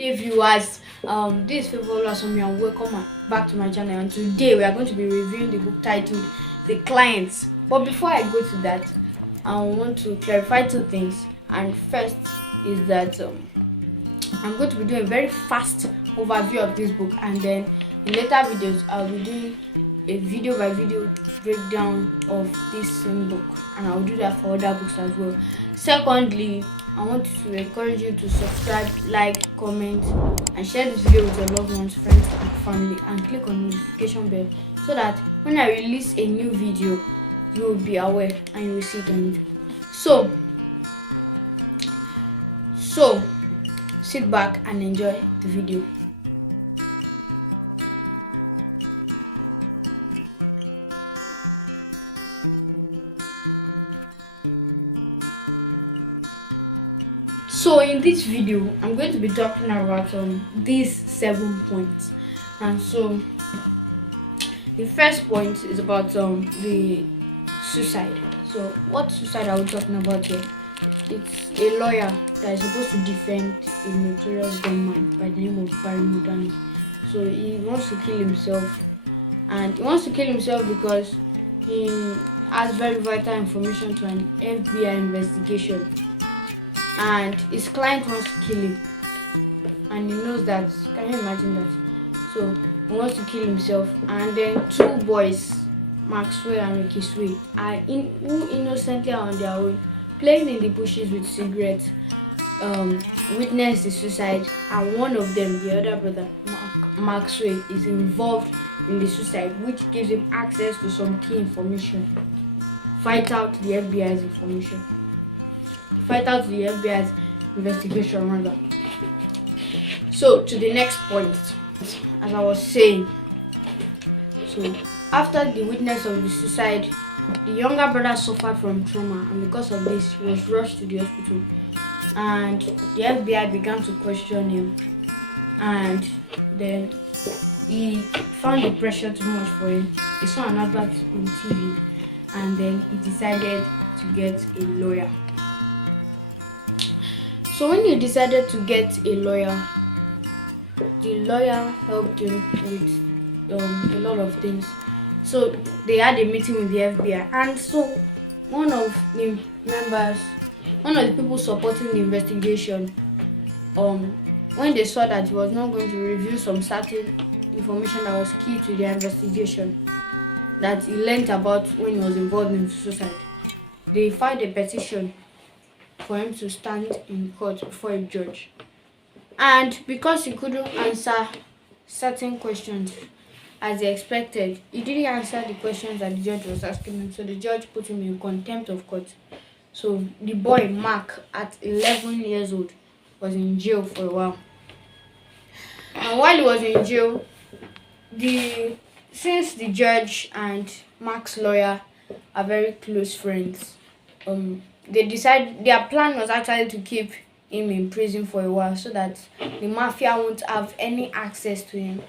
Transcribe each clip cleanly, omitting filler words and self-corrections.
Hey viewers, this is Favor Olasomi and welcome back to my channel. And today we are going to be reviewing the book titled The Clients. But before I go to that, I want to clarify two things. And first is that I'm going to be doing a very fast overview of this book, and then in later videos I'll be doing a video by video breakdown of this same book, and I'll do that for other books as well. Secondly, I want to encourage you to subscribe, like, comment, and share this video with your loved ones, friends, and family, and click on the notification bell so that when I release a new video, you will be aware and you will see it on YouTube. So sit back and enjoy the video. So in this video, I'm going to be talking about these 7 points. And so the first point is about the suicide. So what suicide are we talking about here? It's a lawyer that is supposed to defend a notorious gunman by the name of Barry Modani. So he wants to kill himself, and he wants to kill himself because he has very vital information to an FBI investigation, and his client wants to kill him, and he knows that. Can you imagine that? So he wants to kill himself, and then two boys, Maxwell and Ricky Sway, who innocently are on their own, playing in the bushes with cigarettes, witnessed the suicide, and one of them, the other brother, Maxwell, is involved in the suicide, which gives him access to some key information, vital to the FBI's information, vital to the FBI's investigation, rather. So to the next point, as I was saying, so after the witness of the suicide, the younger brother suffered from trauma, and because of this, he was rushed to the hospital. And the FBI began to question him, and then he found the pressure too much for him. He saw an advert on TV, and then he decided to get a lawyer. So when he decided to get a lawyer, the lawyer helped him with a lot of things. So they had a meeting with the FBI, and so one of the people supporting the investigation, when they saw that he was not going to reveal some certain information that was key to the investigation that he learned about when he was involved in suicide, they filed a petition for him to stand in court before a judge. And because he couldn't answer certain questions as he expected, he didn't answer the questions that the judge was asking him, so the judge put him in contempt of court. So the boy, Mark, at 11 years old, was in jail for a while. And while he was in jail, since the judge and Mark's lawyer are very close friends, they decided their plan was actually to keep him in prison for a while so that the mafia won't have any access to him.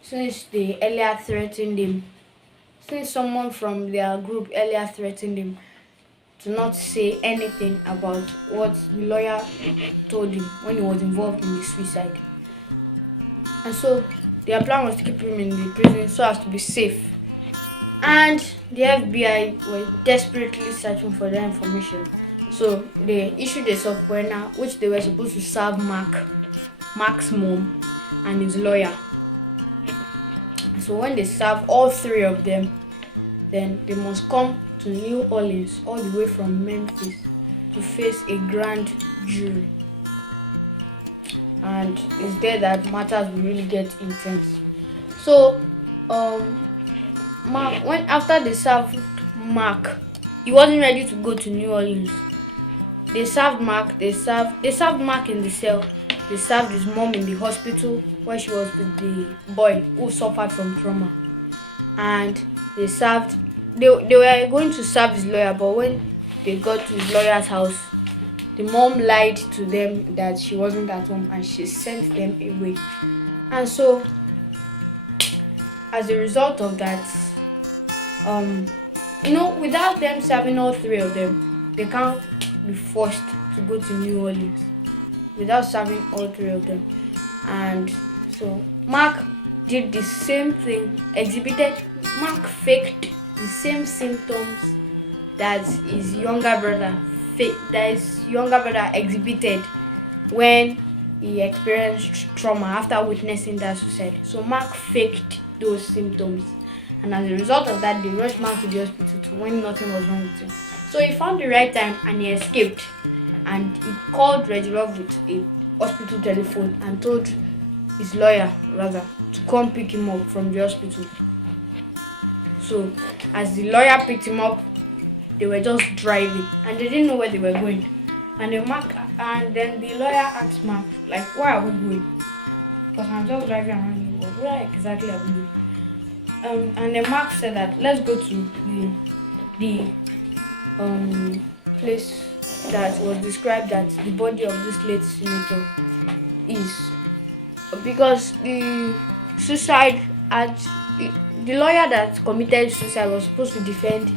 Since someone from their group earlier threatened him to not say anything about what the lawyer told him when he was involved in the suicide. And so their plan was to keep him in the prison so as to be safe. And the FBI were desperately searching for that information. So they issued a subpoena which they were supposed to serve Mark's mom, and his lawyer. So when they serve all three of them, then they must come to New Orleans, all the way from Memphis, to face a grand jury. And it's there that matters will really get intense. So after they served Mark, he wasn't ready to go to New Orleans. They served Mark in the cell. They served his mom in the hospital where she was with the boy who suffered from trauma. And they were going to serve his lawyer, but when they got to his lawyer's house, the mom lied to them that she wasn't at home and she sent them away. And so as a result of that, without them serving all three of them, they can't be forced to go to New Orleans without serving all three of them. And so Mark did the same thing, Mark faked the same symptoms that his younger brother exhibited when he experienced trauma after witnessing that suicide. So Mark faked those symptoms, and as a result of that, they rushed Mark to the hospital to when nothing was wrong with him. So he found the right time and he escaped, and he called Radiolaps with a hospital telephone and told his lawyer rather to come pick him up from the hospital. So as the lawyer picked him up, they were just driving and they didn't know where they were going. And then the lawyer asked Mark, like, where are we going? Because I'm just driving around the world. Where exactly are we going? And then Mark said that let's go to the place that was described that the body of this late senator is, because the suicide at the lawyer that committed suicide was supposed to defend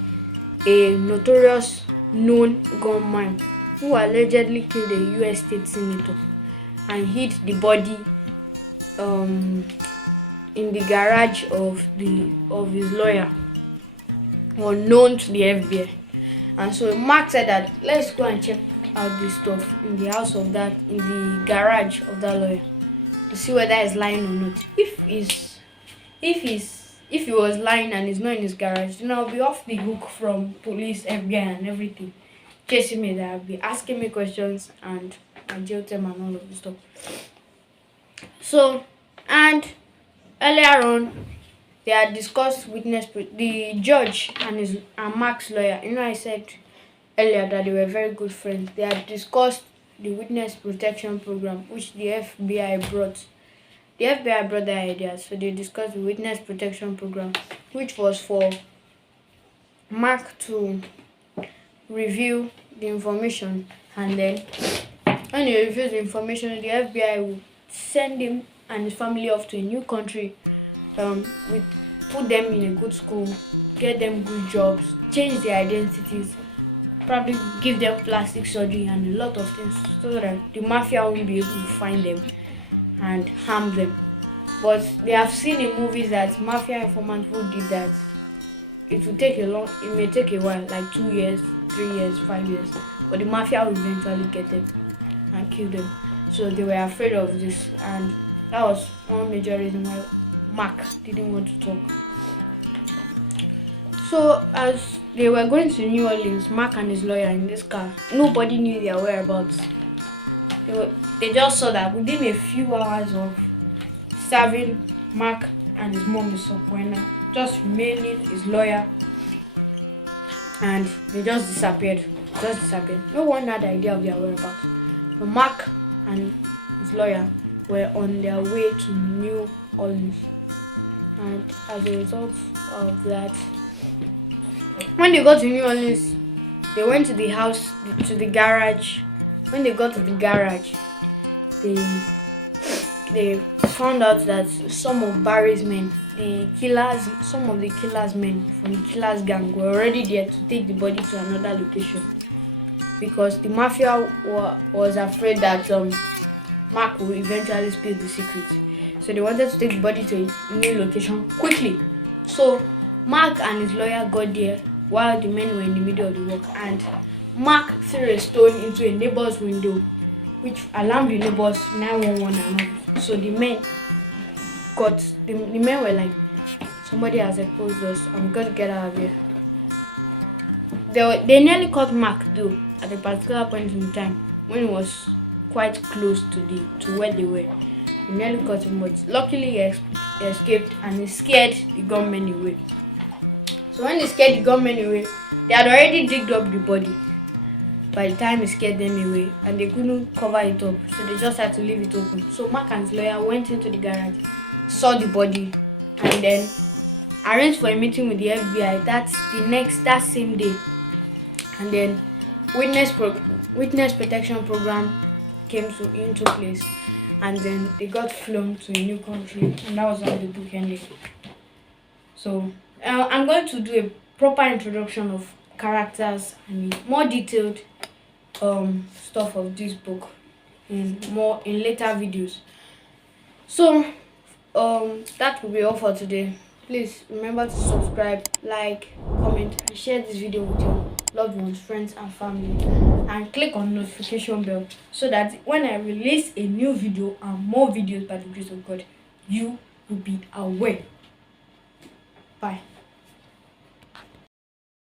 a notorious known gunman who allegedly killed a US state senator and hid the body in the garage of his lawyer, unknown to the FBI. And so Mark said that let's go and check out this stuff in the garage of that lawyer to see whether he's lying or not. If he was lying and he's not in his garage, then I'll be off the hook from police, FBI, and everything chasing me. They'll be asking me questions and jail term and all of this stuff. So, and earlier on, they had discussed the judge and Mark's lawyer. I said earlier that they were very good friends. They had discussed the witness protection program, which the FBI brought. The FBI brought their ideas, so they discussed the witness protection program, which was for Mark to review the information, and then when he reviews the information, the FBI will send him and his family off to a new country, put them in a good school, get them good jobs, change their identities, probably give them plastic surgery and a lot of things, so that the mafia won't be able to find them and harm them. But they have seen in movies that mafia informants who did that, it may take a while, like 2 years, 3 years, 5 years, but the mafia will eventually get them and kill them. So they were afraid of this, and that was one major reason why Mark didn't want to talk. So as they were going to New Orleans, Mark and his lawyer in this car, nobody knew their whereabouts. They just saw that within a few hours of serving Mark and his mom in Sopoena, just remaining his lawyer, and they just disappeared. No one had the idea of their whereabouts. So Mark and his lawyer were on their way to New Orleans, and as a result of that, when they got to New Orleans, they went to the garage. When they got to the garage, they found out that some of Barry's men, some of the killers' men from the killers' gang were already there to take the body to another location, because the mafia was afraid that Mark would eventually spill the secret. So they wanted to take the body to a new location quickly. So Mark and his lawyer got there while the men were in the middle of the work, and Mark threw a stone into a neighbor's window, which alarmed the neighbors, 911 and all. So the men were like, somebody has exposed us, I'm going to get out of here. They nearly caught Mark though at a particular point in time when he was quite close to where they were. They nearly caught him, but luckily he escaped and he scared the gunmen away. So when he scared the gunmen away, they had already digged up the body by the time he scared them away, and they couldn't cover it up, so they just had to leave it open. So Mark and his lawyer went into the garage, saw the body, and then arranged for a meeting with the FBI that same day. And then witness protection program came into place, and then they got flown to a new country, and that was how the book ended. So I'm going to do a proper introduction of characters and more detailed stuff of this book in later videos. So that will be all for today. Please remember to subscribe, like, comment, and share this video with your loved ones, friends, and family, and click on notification bell so that when I release a new video and more videos by the grace of God, you will be aware. Bye.